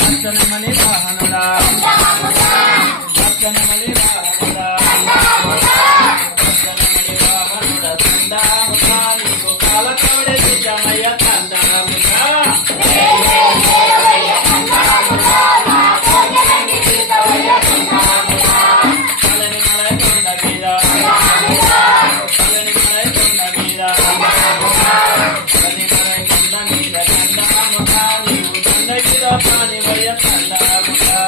అర్చనమణి వాహనుడా అర్చనమణి వాహనుడా అర్చనమణి వాహనుడా చందాముఖా నీకు కాలతోడే నిజమయ్య చందాముఖా చలని మలై కొండ మీద చలని మలై కొండ మీద చలని మలై కొండ మీద చందాముఖా నీవు చందగిర పానివయ్య చందాముఖా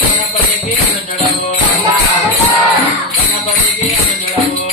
గణపతికి అనుజుడవు గణపతికి అనుజుడవు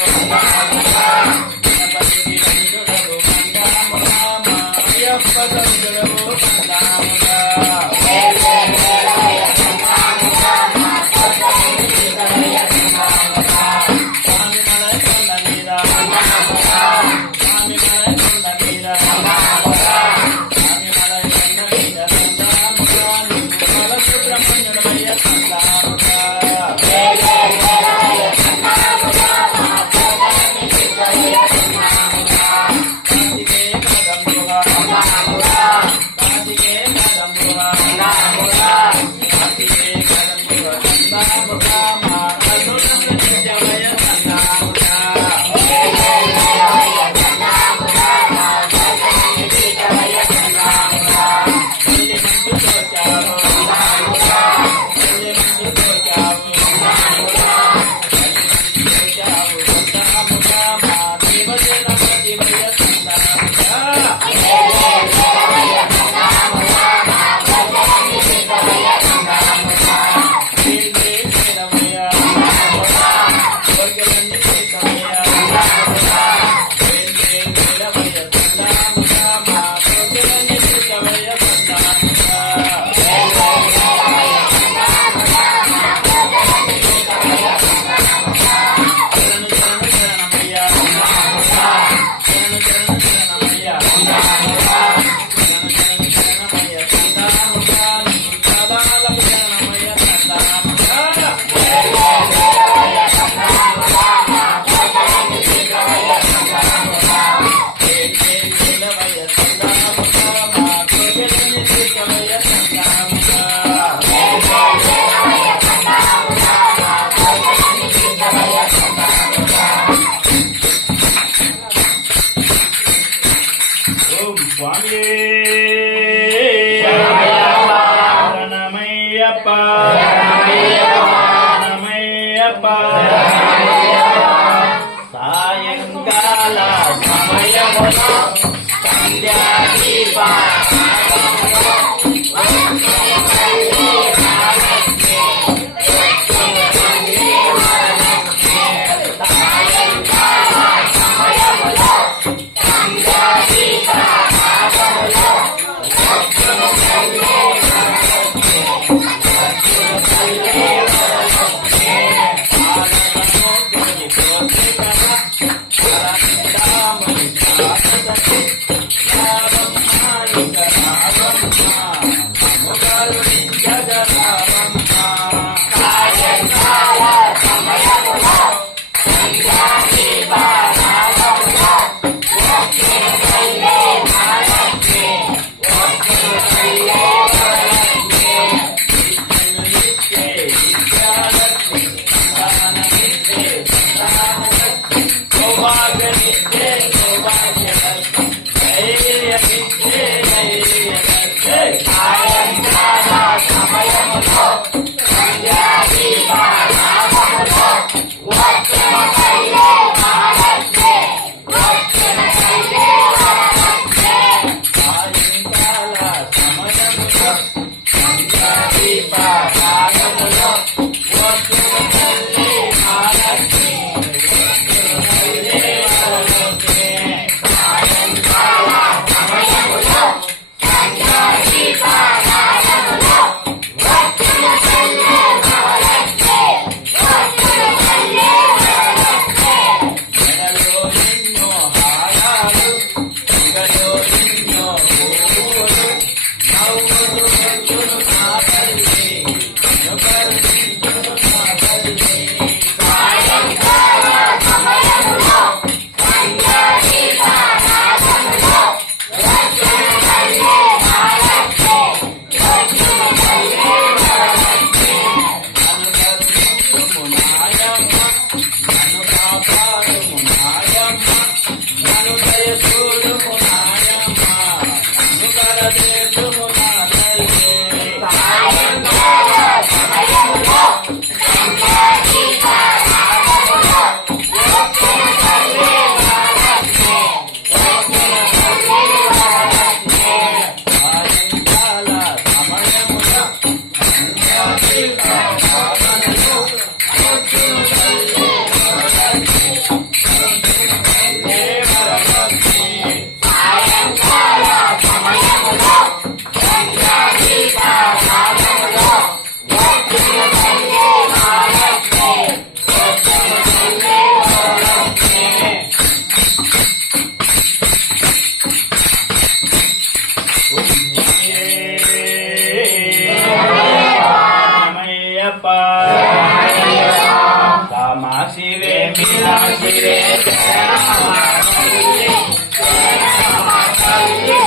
वे मीनाक्षी वे शरणममा तल्ली शरणममा तल्ली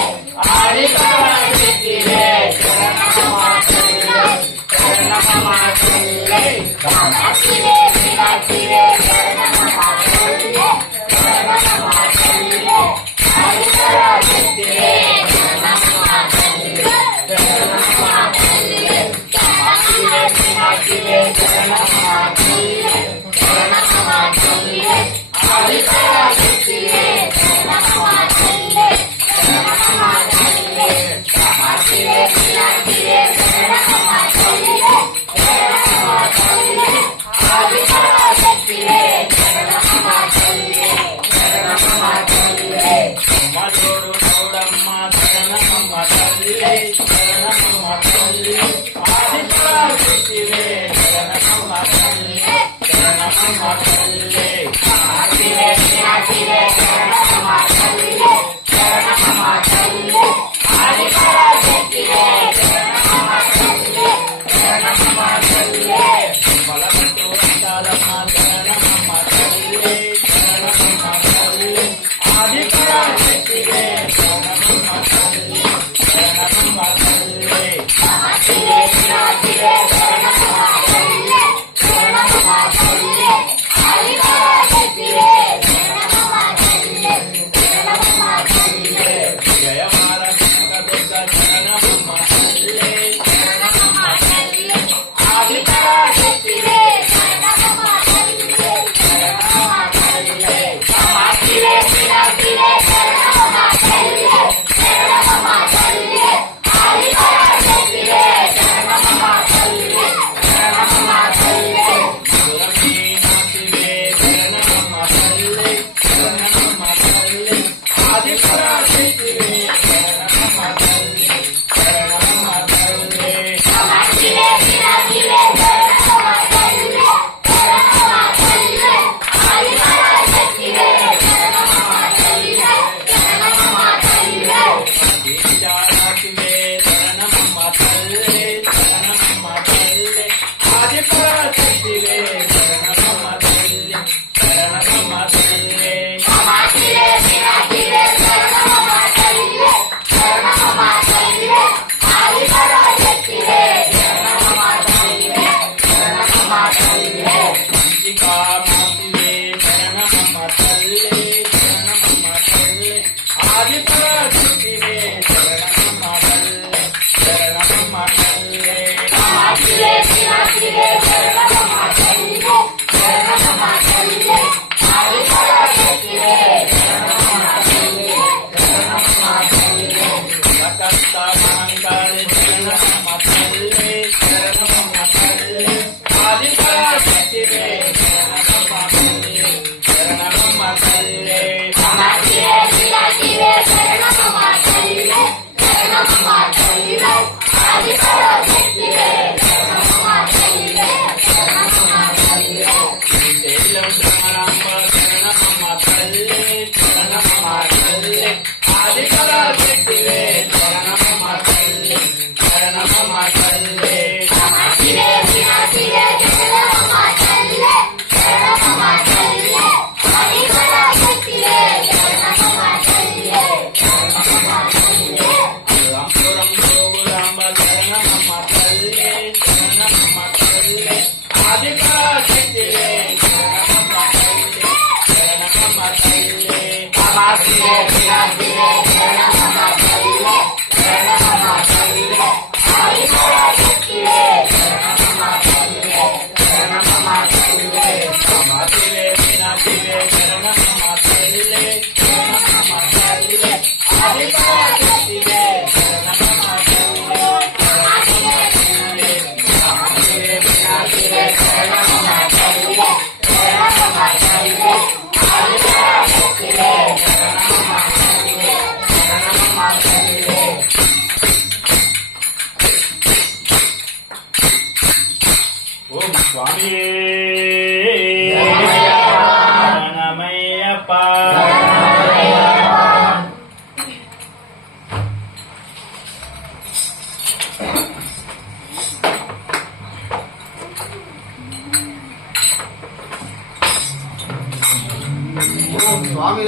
आदिपराशक्ति वे शरणममा तल्ली शरणममा तल्ली कामाक्षी वे मीनाक्षी वे शरणममा तल्ली शरणममा तल्ली आदिपराशक्ति वे शरणममा तल्ली शरणममा तल्ली कामाक्षी वे मीनाक्षी वे शरणममा तल्ली शरणममा तल्ली आदिपराशक्ति वे शरणममा तल्ली शरणममा तल्ली कामाक्षी वे मीनाक्षी वे शरणममा तल्ली शरणममा तल्ली స్వామి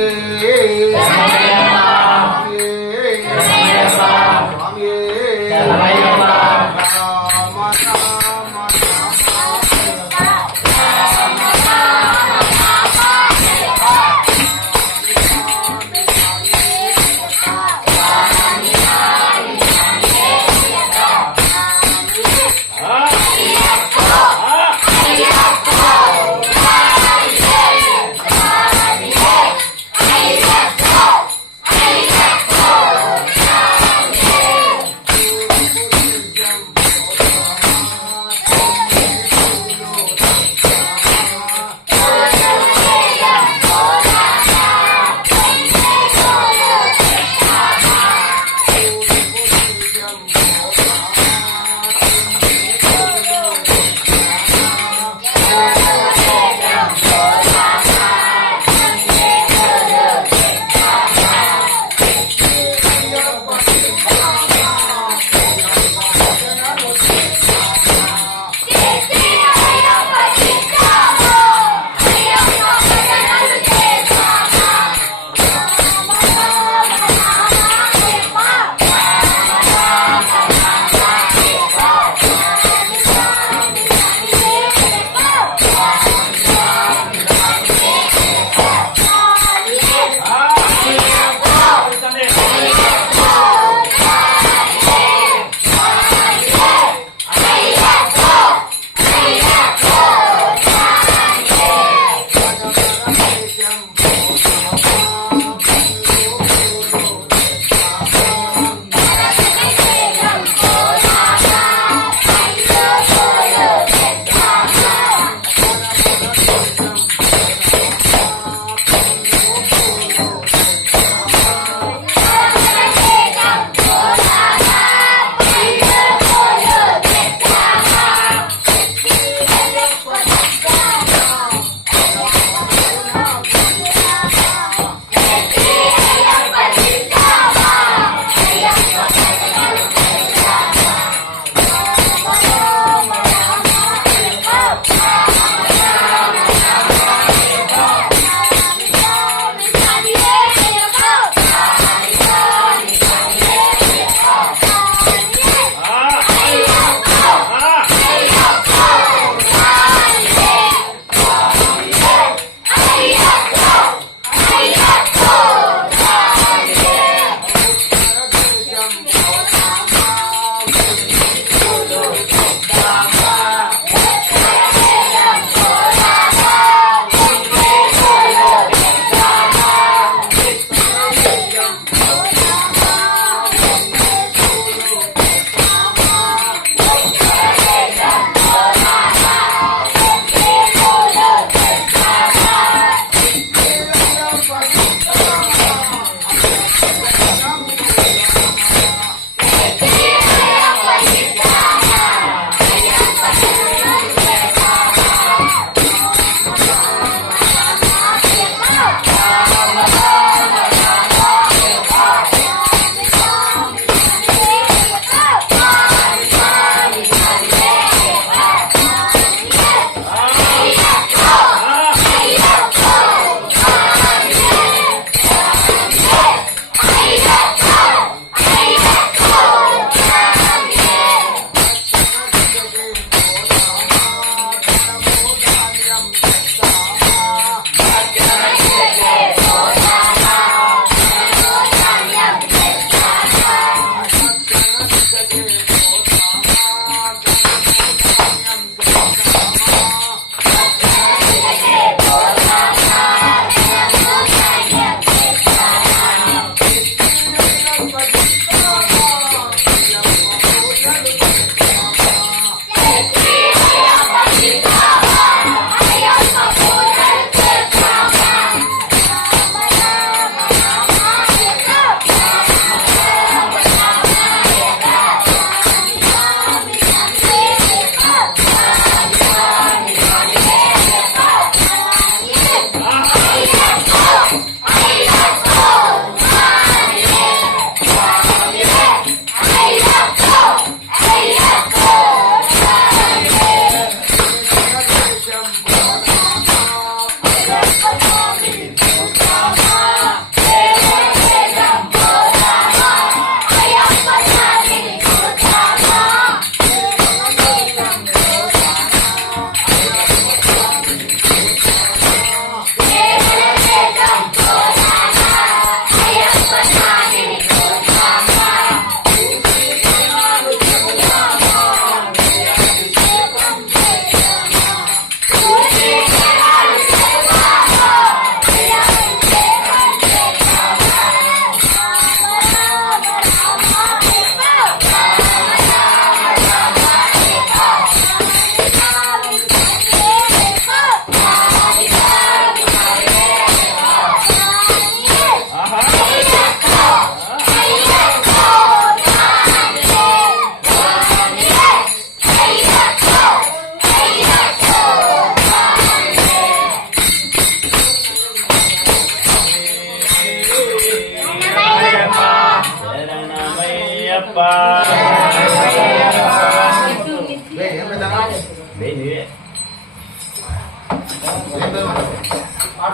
ఏం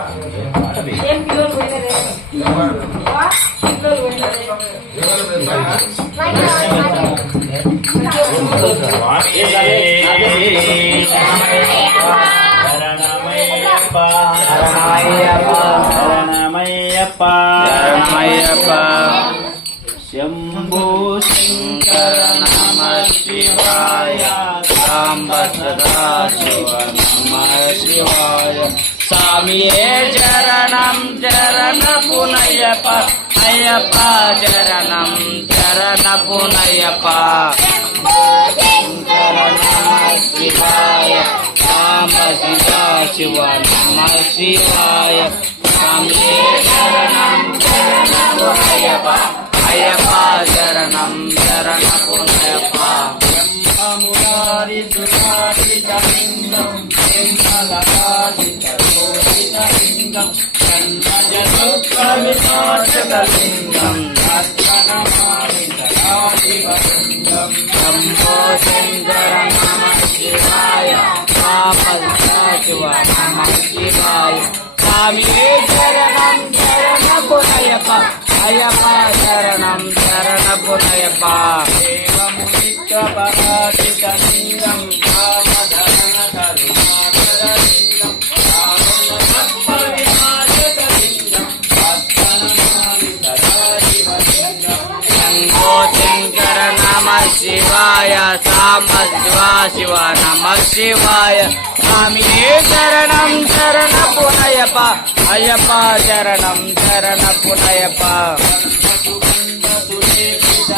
పిల్లలు పోయినరే పిల్లలు పోయినరే శంభో శంకర నమ శివాయ సాంబ సదా శివ నమ శివాయ స్వామియే చరణం చరణ పునయప అయ్యప్ప చరణం చరణ పునయప శంకర నమ శివాయ సాంబ సదా శివ నమ శివాయ స్వామియే చరణం చరణ పునయప అయ్యప్ప చరణం చరణ పునయప బ్రహ్మమురారి సురారిలింగం లింగం కన్నజలుక్కవినాశకలింగం శంభో శంకర నమ శివాయ శివ నమ శివాయ స్వామియే చరణం చరణ పునయప అయ్యప్ప చరణం చరణ పునయప దేవమునిత్రపరాజితలింగం కామధరణ కరుణాకరలింగం శంభో శంకర నమ శివాయ సాంబ శివ నమ శివాయ స్వామియే చరణం చరణ పునయప అయ్యప్ప చరణం చరణ పునయప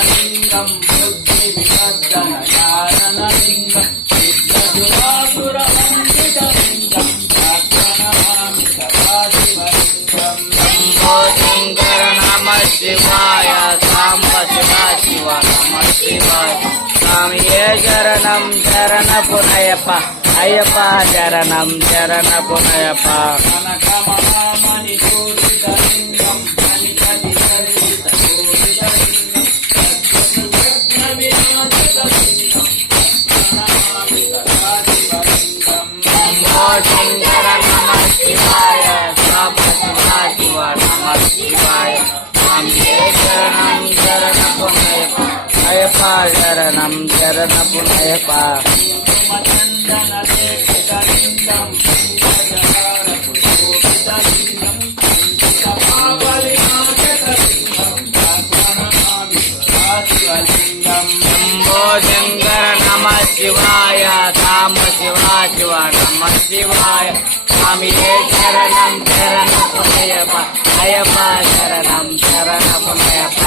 లింగం బుద్ధి వివర్ధన కారణలింగం సిద్ధసురాసురవందితలింగం ప్రార్థనమామి సదా శివలింగం శంభో శంకర నమ శివాయ సాంబ శివ నమ శివాయ స్వామియే చరణం చరణ పునయప అయ్యప్ప చరణం చరణ పునయప కనక మహామణి పూజితలింగం మణిపతి సరితలింగం శంభో శంకర నమ శివాయ సాంబ శివ నమ శివాయ స్వామియే చరణం చరణ పునయప అయ్యప్ప చరణం చరణ పునయప చందనలేఖితలింగం శంభో శంకర నమ శివాయ సాంబ శివ నమ శివాయ స్వామియే చరణం చరణ పునయప అయ్యప్ప చరణం చరణ పునయప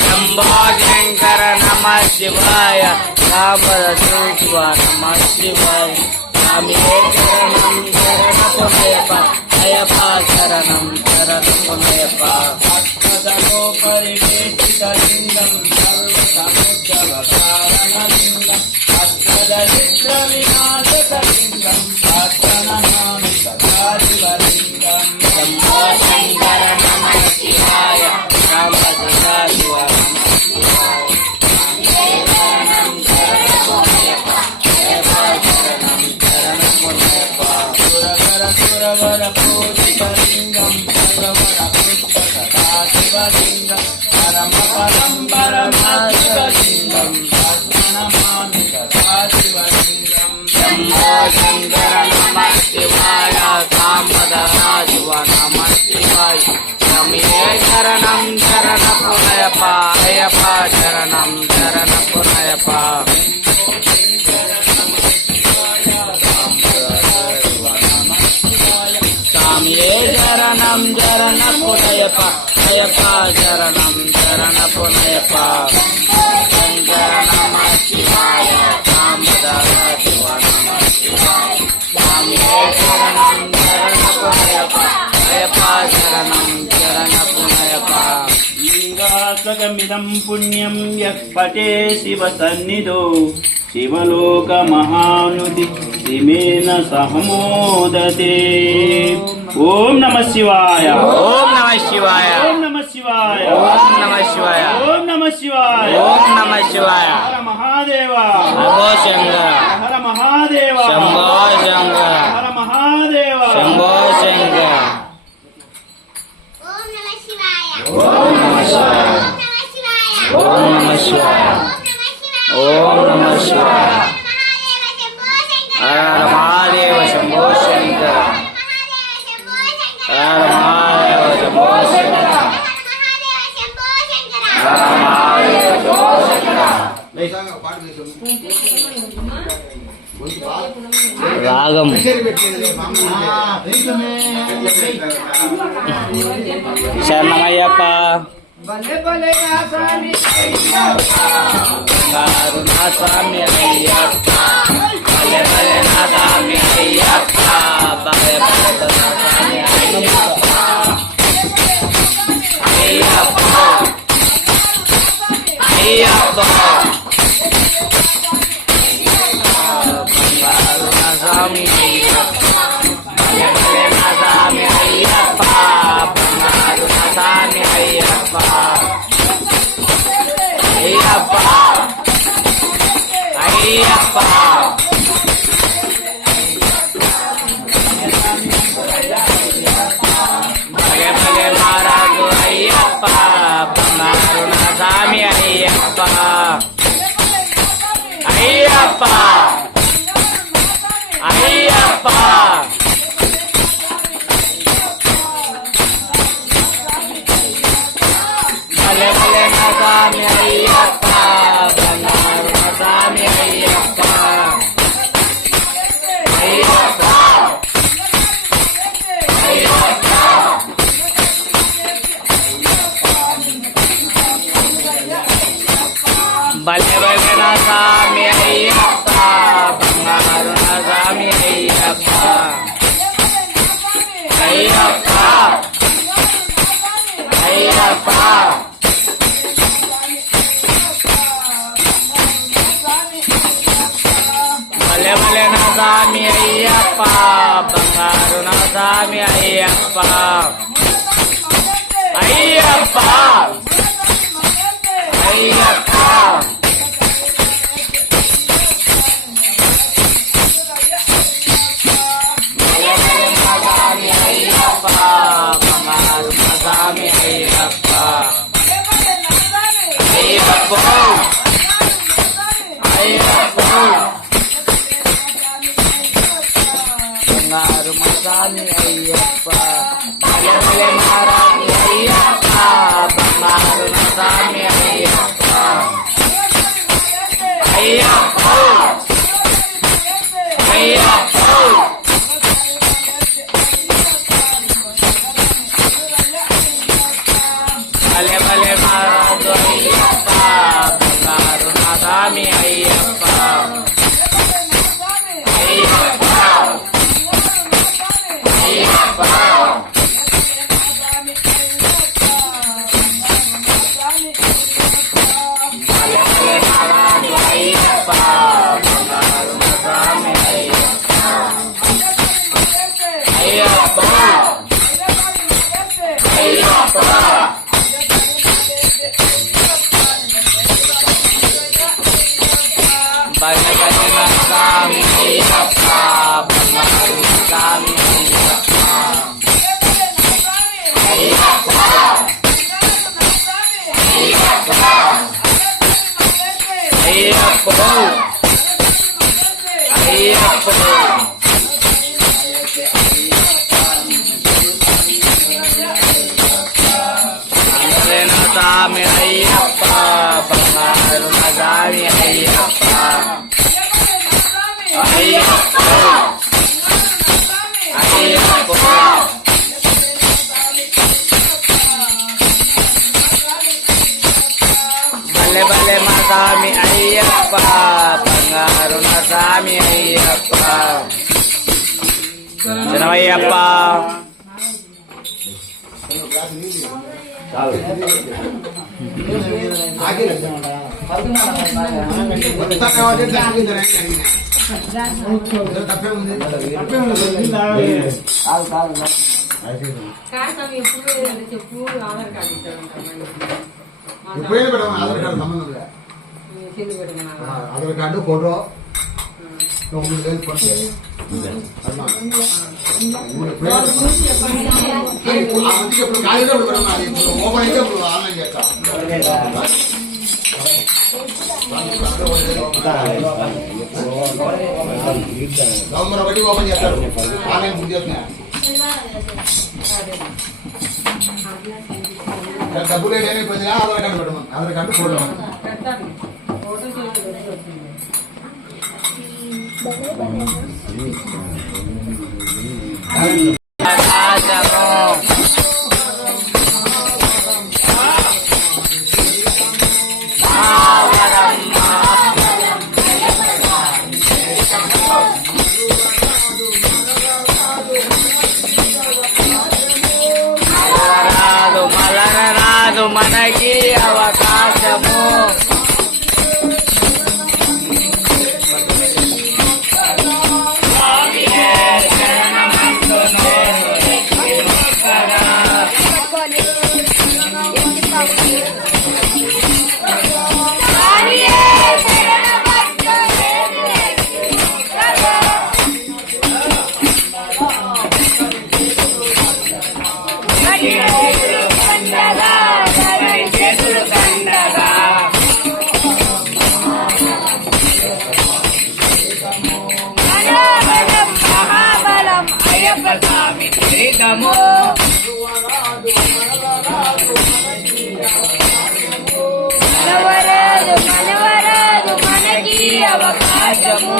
శంభో శంకర నమ శివాయ సాంబ శివ నమ శివాయ స్వామియే చరణం చరణ పునయప అయ్యప్ప చరణం చరణ పునయప పరివేషితలింగం సర్వసముద్రవకారణలింగం అష్టదరిద్ర వినాశకలింగం ప్రార్థనమామి సదా శివలింగం శంభో శంకర నమ శివాయ సాంబ సదా శివ నమ శివాయ చరణం చరణ పునయప అయ్యప్ప చరణం చరణ పునయప సురవర సురవర పూజితలింగం సర్వవర పుస్తక శివలింగం పరమ పరం పరమాత్మలింగం ప్రార్థనమామి సదా శివలింగం శంభో శంకర నమ శివాయ సాంబదర శివ నమ శివాయ స్వామియే చరణం చరణ పునయప అయ్యప్ప చరణం చరణ పునయప స్వామియే చరణం చరణ పునయప అయ్యప్ప చరణం చరణ పునయప శంకర నమ శివాయ సాంబదర శివ నమ శివాయ స్వామియే చరణం చరణ పునయప అయ్యప్ప చరణం చరణ పునయప లింగాసగమిదం పుణ్యం యః పటే శివ సన్నిధో శివలోక మహానుది దిమేన సహమోదతే ఓం నమ శివాయ. ఓం నమ శివాయ ఓం నమః శివాయ ఓం నమః శివాయ ఓం నమః శివాయ ఓం నమః శివాయ హర మహాదేవ శంభో శంకర హర మహాదేవ శంభో శంకర హర మహాదేవ శంభో శంకర ఓం నమః శివాయ ఓం నమః శివాయ ఓం నమః శివాయ ఓం నమః శివాయ మహాదేవ శంభో శంకర హర మహాదేవ శంభో శంకర హర మహాదేవ శంభో శంకర రాగం శరణమయ్యప్ప భలే భలే నా స్వామి కరుణా స్వామి అయ్యప్ప భలే భలే నా స్వామి అయ్యప్ప భలే భలే నా స్వామి అయ్యప్ప అయ్యప్ప అయ్యప్ప కరుణా స్వామి అయ్యప్ప భలే భలే నా స్వామి అయ్యప్ప కరుణా స్వామి అయ్యప్ప అయ్యప్ప అయ్యప్ప భలే భలే మహారాజు అయ్యప్ప బంగారు నా స్వామి అయ్యప్ప అయ్యప్ప అయ్యప్ప భలే భలే నా స్వామి అయ్యప్ప బంగారు నా స్వామి అయ్యప్ప అయ్యప్ప అయ్యప్ప భలే భలే నా స్వామి అయ్యప్ప బంగారు నా స్వామి అయ్యప్ప అయ్యప్ప అయ్యప్ప భలే భలే నా స్వామి అయ్యప్ప బంగారు నా స్వామి అయ్యప్ప అయ్యప్ప అయ్యప్ప భలే భలే నా స్వామి అయ్యప్ప బంగారు నా స్వామి అయ్యప్ప అయ్యప్ప అయ్యప్ప బంగారు మా స్వామి అయ్యప్ప భలే భలే మహారాజు అయ్యప్ప బంగారు నా స్వామి అయ్యప్ప అయ్యప్ప అయ్యప్ప భలే భలే మహారాజు అయ్యప్ప బంగారు నా స్వామి అయ్యప్ప అయ్యప్ప అయ్యప్ప భలే భలే మహారాజు అయ్యప్ప బంగారు నా స్వామి అయ్యప్ప అయ్యప్ప అయ్యప్ప భలే భలే నా స్వామి అయ్యప్ప బంగారు నా స్వామి అయ్యప్ప అయ్యప్ప అయ్యప్ప అయ్యప్ప అయ్యప్ప భలే నా స్వామి అయ్యప్ప బంగారు నా స్వామి అయ్యప్ప అయ్యప్ప అయ్యప్ప భలే భలే మా స్వామి అయ్యప్ప బంగారు నా స్వామి అయ్యప్ప శరణమయ్యప్ప తప్పే ఉంది కాదు ఎప్పుడు చెప్పు ఆధార్ కార్డు ఎప్పుడైనా పెట్టమని ఆధార్ కార్డు సంబంధం లేదు. ఆధార్ కార్డు ఫోటో 9,000 ఫోటో ఎప్పుడు ఖాళీగా పెట్టమని ఓపెన్ అయితే ఇప్పుడు ఆన్లైన్ చేస్తా. నవంబర్ 1 ఓపెన్ చేస్తారు. ఆన్లైన్ బుక్ చేస్తున్నా డబ్బులు ఏదైనా పొందినా ఆధార్ కార్డు పెట్టమని ఆధార్ కార్డు ఫోటో మలరరాదు మనకి అవకాశము మనవరాదు మనవరాదు మనకి అవకాశము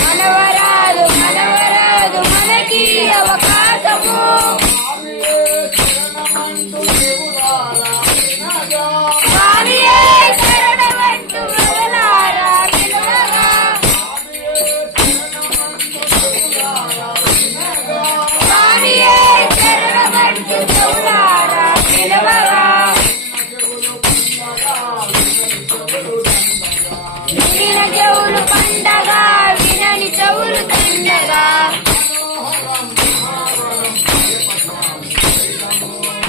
మనవరాదు మనవరాదు మనకి అవకాశము స్వామియే శరణమంటూ మొదలారా పిలువగా స్వామియే శరణమంటూ మొదలారా పిలువగా విన చెవులు పండగ వినని చెవులు తండగా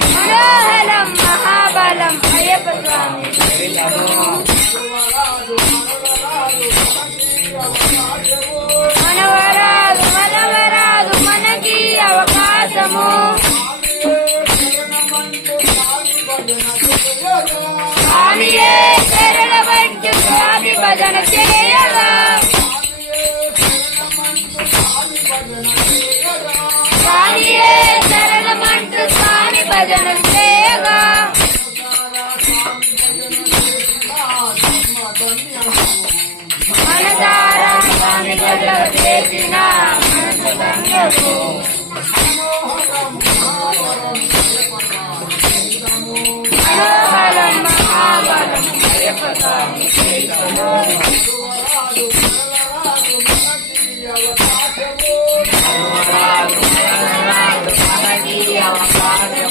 మనోహరం మహాబలం అయ్యప్ప స్వామి మనవరాదు మనవరాదు మనకి అవకాశము స్వామియే శరణమంటూ స్వామి భజన చేయగా స్వామియే శరణమంటూ స్వామి భజన చేయగా మనసారా స్వామి భజన చేసిన మనసు గంగకు మనోహరం మహాబలం అయ్యప్ప స్వామి మనకి అవకాశము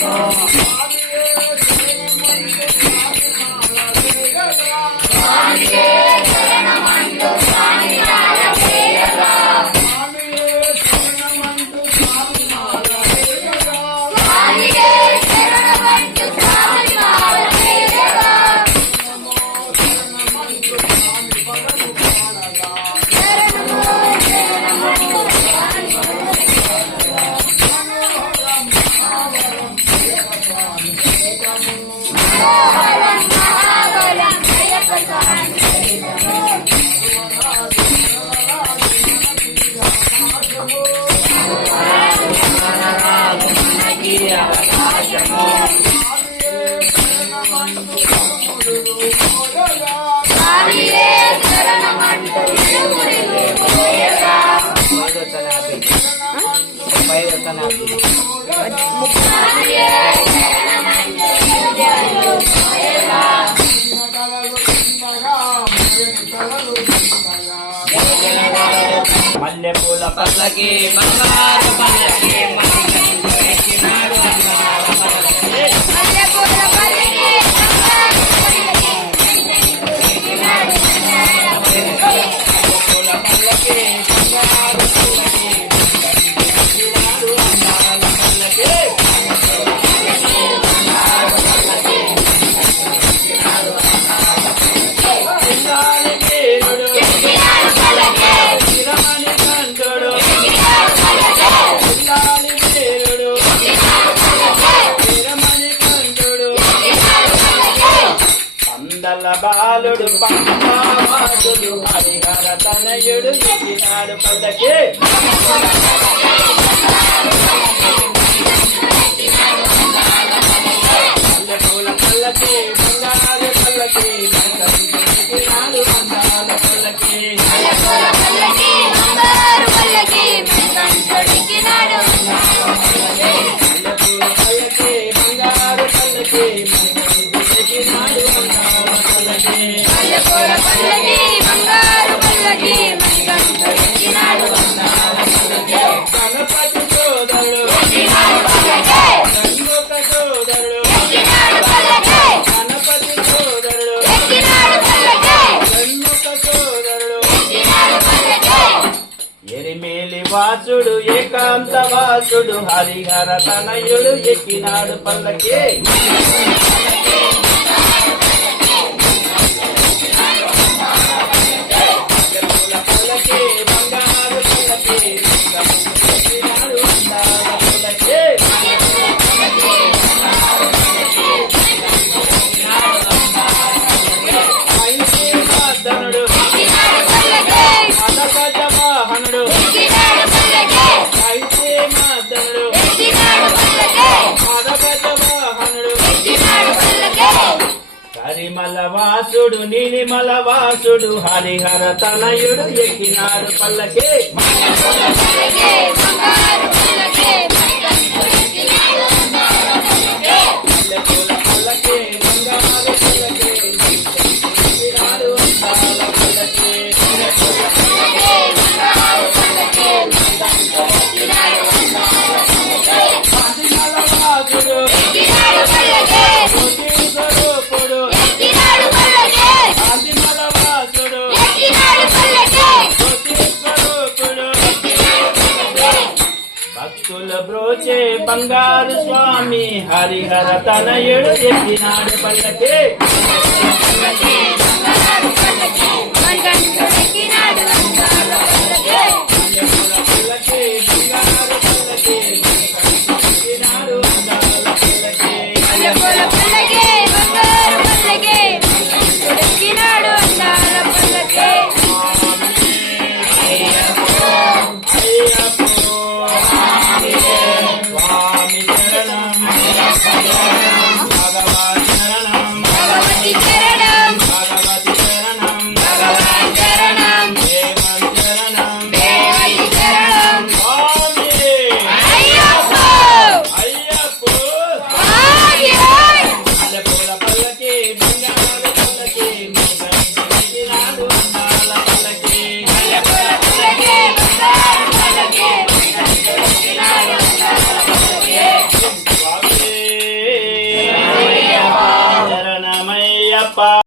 మల్లె పూల పల్లకి బంగారు పల్లకి ఎక్కినాడు బంగారు పల్లకి పూల పల్లకి బంగారు పల్లకి ఎక్కినాడు బంగారు పల్లకి సింగారి వీరుడు వీరమణి కంఠుడు సింగారి వీరుడు వీరమణి కంఠుడు పందల బాలుడు పంపావాసుడు హరిహర తనయుడు ఎక్కినాడు పల్లకి పూల పల్లకి బంగారు పల్లకి ఎక్కినాడు బంగారు పల్లకి పూల పల్లకి బంగారు పల్లకి ఎక్కినాడు బంగారు పల్లకి గణపతి సోదరుడు గణపతి సోదరుడు గణపతి సోదరుడు గణపతి సోదరుడు ఎరిమేలి వాసుడు ఏకాంత వాసుడు హరిహర తనయుడు ఎక్కినాడు పల్లకి పూల పల్లకి బంగారు పల్లకి ఎక్కినాడు బంగారు పల్లకి ధనుడు మదగజ వాహనుడు అయితే మదనుడు మదగజ వాహనుడు కరిమల వాసుడు నీలిమల వాసుడు హరిహర తనయుడు ఎక్కినాడు పల్లకి పూల పల్లకి బంగారు పల్లకి ఎక్కినాడు అందాల పల్లకి ఆదిమల వాసుడు స్వరూపుడు ఆదిమల వాసుడు స్వరూపుడు భక్తుల బ్రోచే బంగారు స్వామి హరిహర తనయుడు ఎక్కినాడు పల్లకి